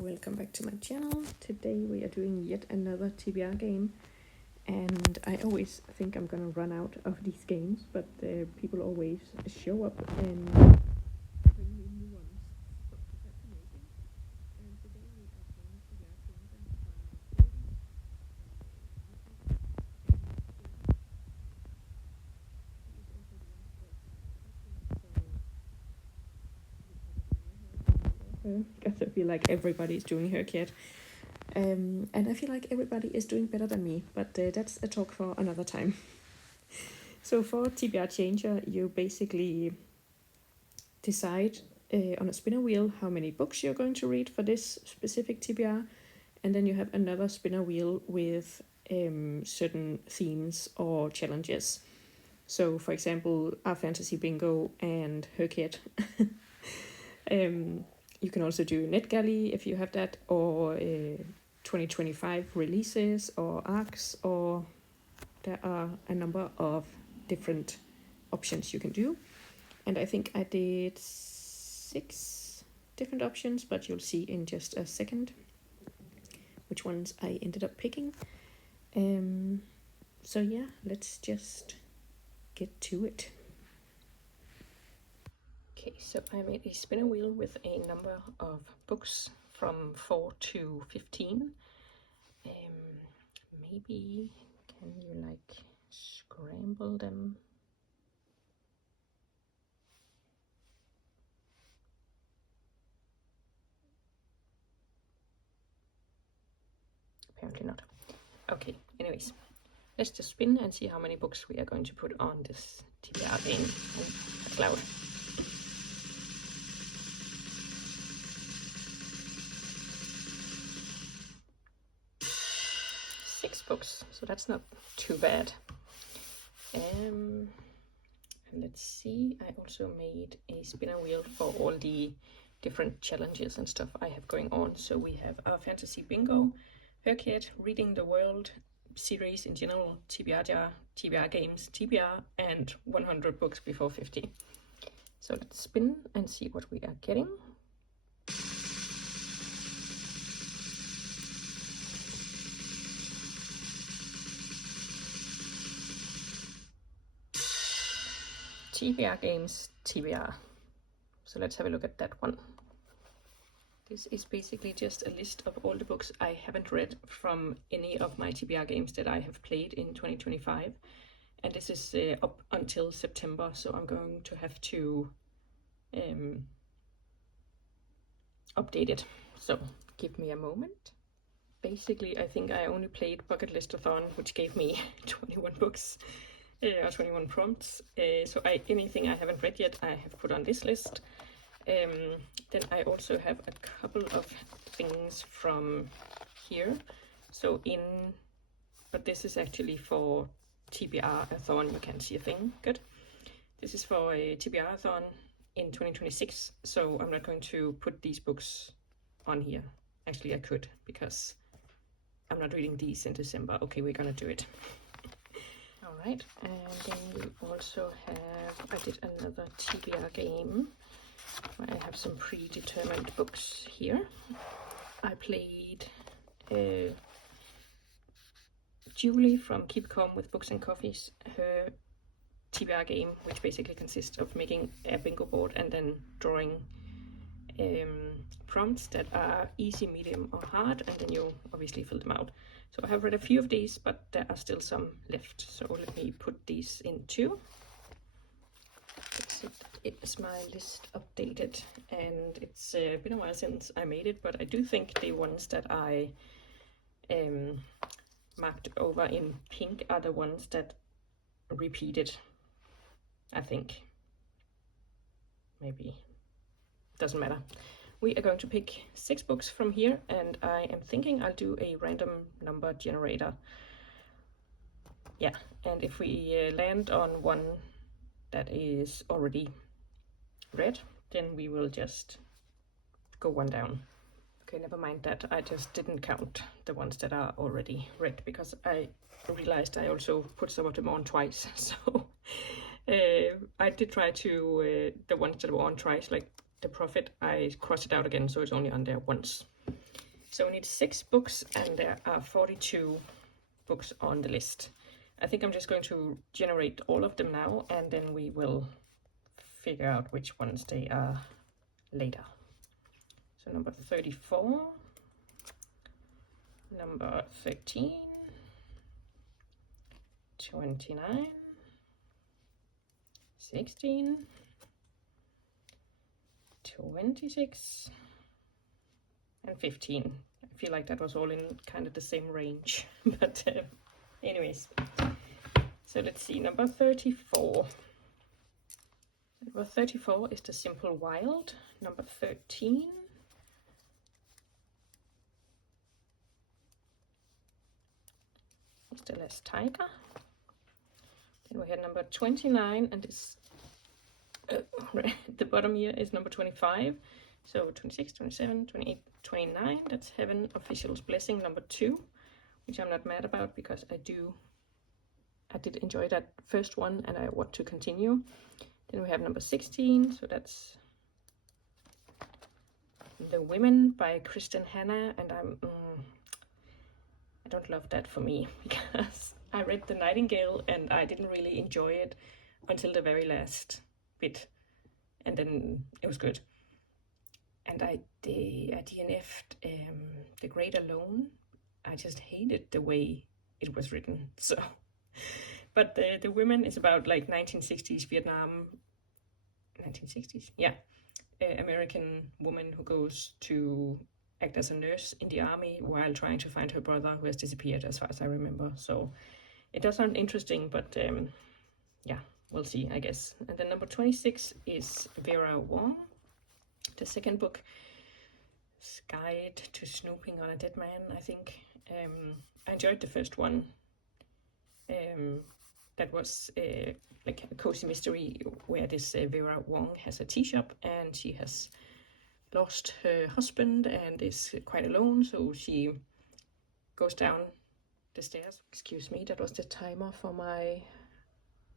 welcome back to my channel. Today we are doing yet another TBR game, and I always think I'm gonna run out of these games, but people always show up and bring me new ones, so that's amazing. And today we are playing TBR Changer by 30. Because I feel like everybody's doing her kit. And I feel like everybody is doing better than me, but that's a talk for another time. So for TBR Changer, you basically decide on a spinner wheel how many books you're going to read for this specific TBR, and then you have another spinner wheel with certain themes or challenges. So for example, our fantasy bingo and her kit. You can also do NetGalley if you have that, or 2025 releases or arcs, or there are a number of different options you can do. And I think I did 6 different options, but you'll see in just a second which ones I ended up picking. So yeah, let's just get to it. Okay, so I made a spinner wheel with a number of books from 4 to 15. Maybe can you like scramble them? Apparently not. Okay, anyways, let's just spin and see how many books we are going to put on this TBR game. That's loud. Books, so that's not too bad. And let's see, I also made a spinner wheel for all the different challenges and stuff I have going on. So we have our fantasy bingo, her kit, reading the world series in general, TBR jar, TBR games, TBR, and 100 books before 50. So let's spin and see what we are getting. TBR games, TBR. So let's have a look at that one. This is basically just a list of all the books I haven't read from any of my TBR games that I have played in 2025. And this is up until September, so I'm going to have to update it. So give me a moment. Basically, I think I only played Bucket Listathon, which gave me 21 books. Or 21 prompts. So anything I haven't read yet, I have put on this list. Then I also have a couple of things from here. So but this is actually for TBR-a-thon, you can't see a thing, good. This is for a TBR-a-thon in 2026, so I'm not going to put these books on here. Actually, I could, because I'm not reading these in December. Okay, we're gonna do it. Alright, and then we also have, I did another TBR game where I have some predetermined books here. I played Julie from Keep Calm with Books and Coffees, her TBR game, which basically consists of making a bingo board and then drawing prompts that are easy, medium, or hard, and then you obviously fill them out. So I have read a few of these, but there are still some left. So let me put these in too. It is my list updated, and it's been a while since I made it, but I do think the ones that I marked over in pink are the ones that repeated, I think. Maybe. Doesn't matter. We are going to pick 6 books from here, and I am thinking I'll do a random number generator. Yeah, and if we land on one that is already read, then we will just go one down. Okay, never mind that. I just didn't count the ones that are already read, because I realized I also put some of them on twice. So I did try to, the ones that were on twice, like The Prophet, I crossed it out again, so it's only on there once. So we need 6 books, and there are 42 books on the list. I think I'm just going to generate all of them now, and then we will figure out which ones they are later. So number 34, number 13, 29, 16, 26, and 15. I feel like that was all in kind of the same range, but anyways. So let's see, number 34. Number 34 is The Simple Wild. Number 13 is The Last Tiger. Then we have number 29, and this the bottom here is number 25. So 26, 27, 28, 29. That's Heaven Official's Blessing, number 2, which I'm not mad about because I did enjoy that first one and I want to continue. Then we have number 16, so that's The Women by Kristen Hanna, and I don't love that for me because I read The Nightingale and I didn't really enjoy it until the very last bit, and then it was good. And I DNF'd The Great Alone. I just hated the way it was written. So, but the Women is about like 1960s Vietnam, 1960s, yeah, American woman who goes to act as a nurse in the army while trying to find her brother who has disappeared, as far as I remember. So it does sound interesting, but yeah, we'll see, I guess. And then number 26 is Vera Wong, the second book, Guide to Snooping on a Dead Man, I think. I enjoyed the first one. That was like a cozy mystery where this Vera Wong has a tea shop and she has lost her husband and is quite alone, so she goes down the stairs. Excuse me, that was the timer for my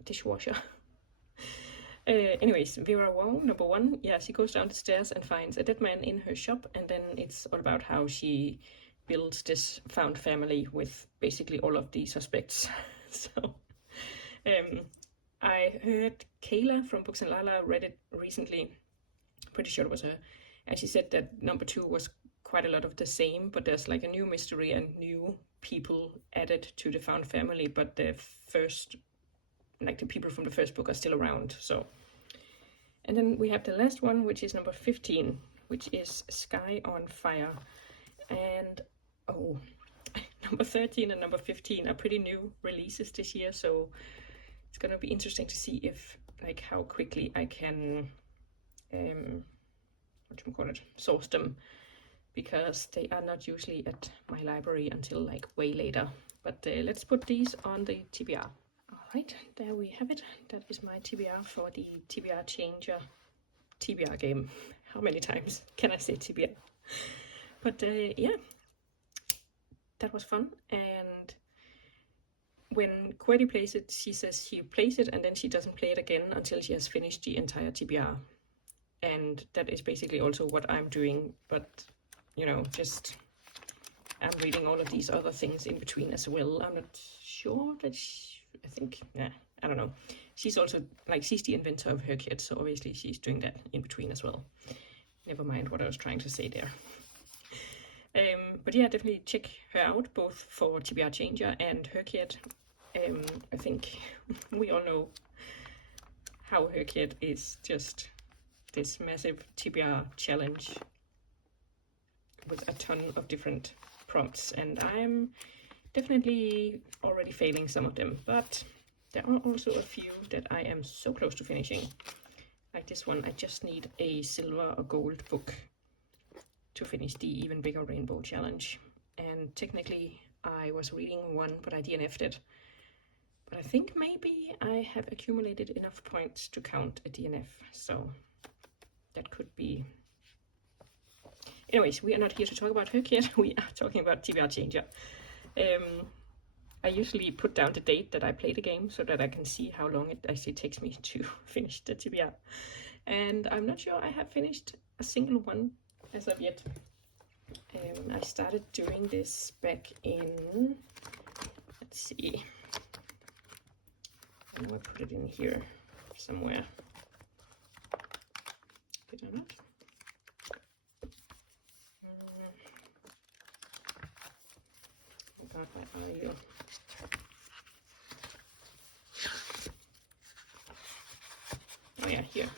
dishwasher. Anyways, Vera Wong, number 1, yeah, she goes down the stairs and finds a dead man in her shop, and then it's all about how she builds this found family with basically all of the suspects. So I heard Kayla from Books and Lala read it recently, pretty sure it was her, and she said that number 2 was quite a lot of the same, but there's like a new mystery and new people added to the found family, but the first, like the people from the first book, are still around. So, and then we have the last one, which is number 15, which is Sky on Fire. And oh, number 13 and number 15 are pretty new releases this year, so it's gonna be interesting to see if, like, how quickly I can source them, because they are not usually at my library until like way later. But let's put these on the TBR. Alright, there we have it. That is my TBR for the TBR Changer TBR game. How many times can I say TBR? But yeah, that was fun. And when Qwerty plays it, she says she plays it and then she doesn't play it again until she has finished the entire TBR. And that is basically also what I'm doing, but you know, just I'm reading all of these other things in between as well. I'm not sure that I think, yeah, I don't know. She's also, like, she's the inventor of her kit, so obviously she's doing that in between as well. Never mind what I was trying to say there. But yeah, definitely check her out, both for TBR Changer and her kit. I think we all know how her kit is just this massive TBR challenge with a ton of different prompts, and I'm definitely already failing some of them, but there are also a few that I am so close to finishing. Like this one, I just need a silver or gold book to finish the Even Bigger Rainbow challenge. And technically I was reading one, but I DNF'd it. But I think maybe I have accumulated enough points to count a DNF, so that could be. Anyways, we are not here to talk about her kit, we are talking about TBR Changer. I usually put down the date that I play the game so that I can see how long it actually takes me to finish the TBR. And I'm not sure I have finished a single one as of yet. I started doing this back in, let's see, I know I put it in here somewhere. Did I not? Oh God, where are you? Oh yeah, here.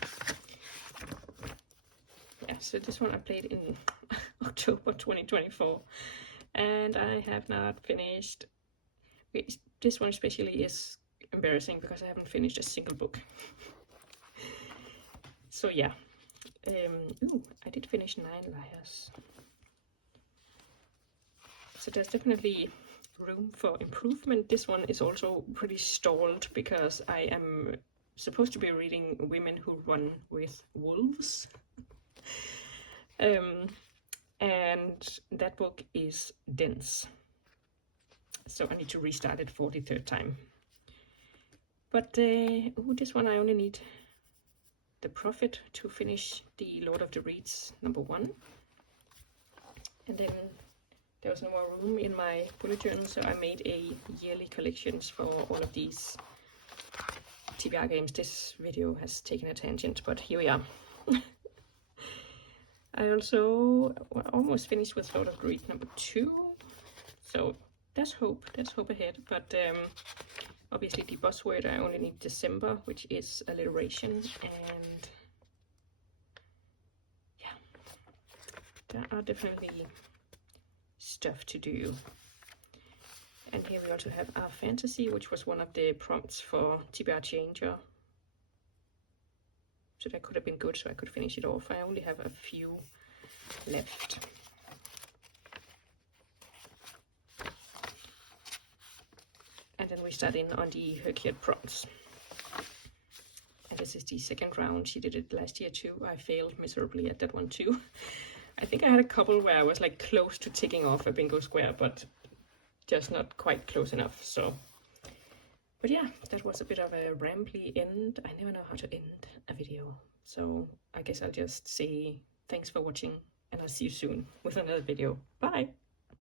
Yeah, so this one I played in October 2024, and I have not finished. This one especially is embarrassing because I haven't finished a single book. So yeah, ooh, I did finish 9 Liars. So there's definitely room for improvement. This one is also pretty stalled because I am supposed to be reading Women Who Run with Wolves. And that book is dense. So I need to restart it for the 3rd time. But this one I only need the profit to finish the Lord of the Reeds #1. And then there was no more room in my bullet journal, so I made a yearly collections for all of these TBR games. This video has taken a tangent, but here we are. I also almost finished with Lord of the Reeds #2, so there's hope ahead, but obviously the buzzword I only need December, which is alliteration, and yeah, there are definitely stuff to do. And here we also have our fantasy, which was one of the prompts for TBR Changer. So that could have been good, so I could finish it off. I only have a few left. And then we start in on the Herculean prompts. And this is the 2nd round. She did it last year too. I failed miserably at that one too. I think I had a couple where I was like close to ticking off a bingo square, but just not quite close enough. So, but yeah, that was a bit of a rambly end. I never know how to end a video, so I guess I'll just say thanks for watching, and I'll see you soon with another video. Bye.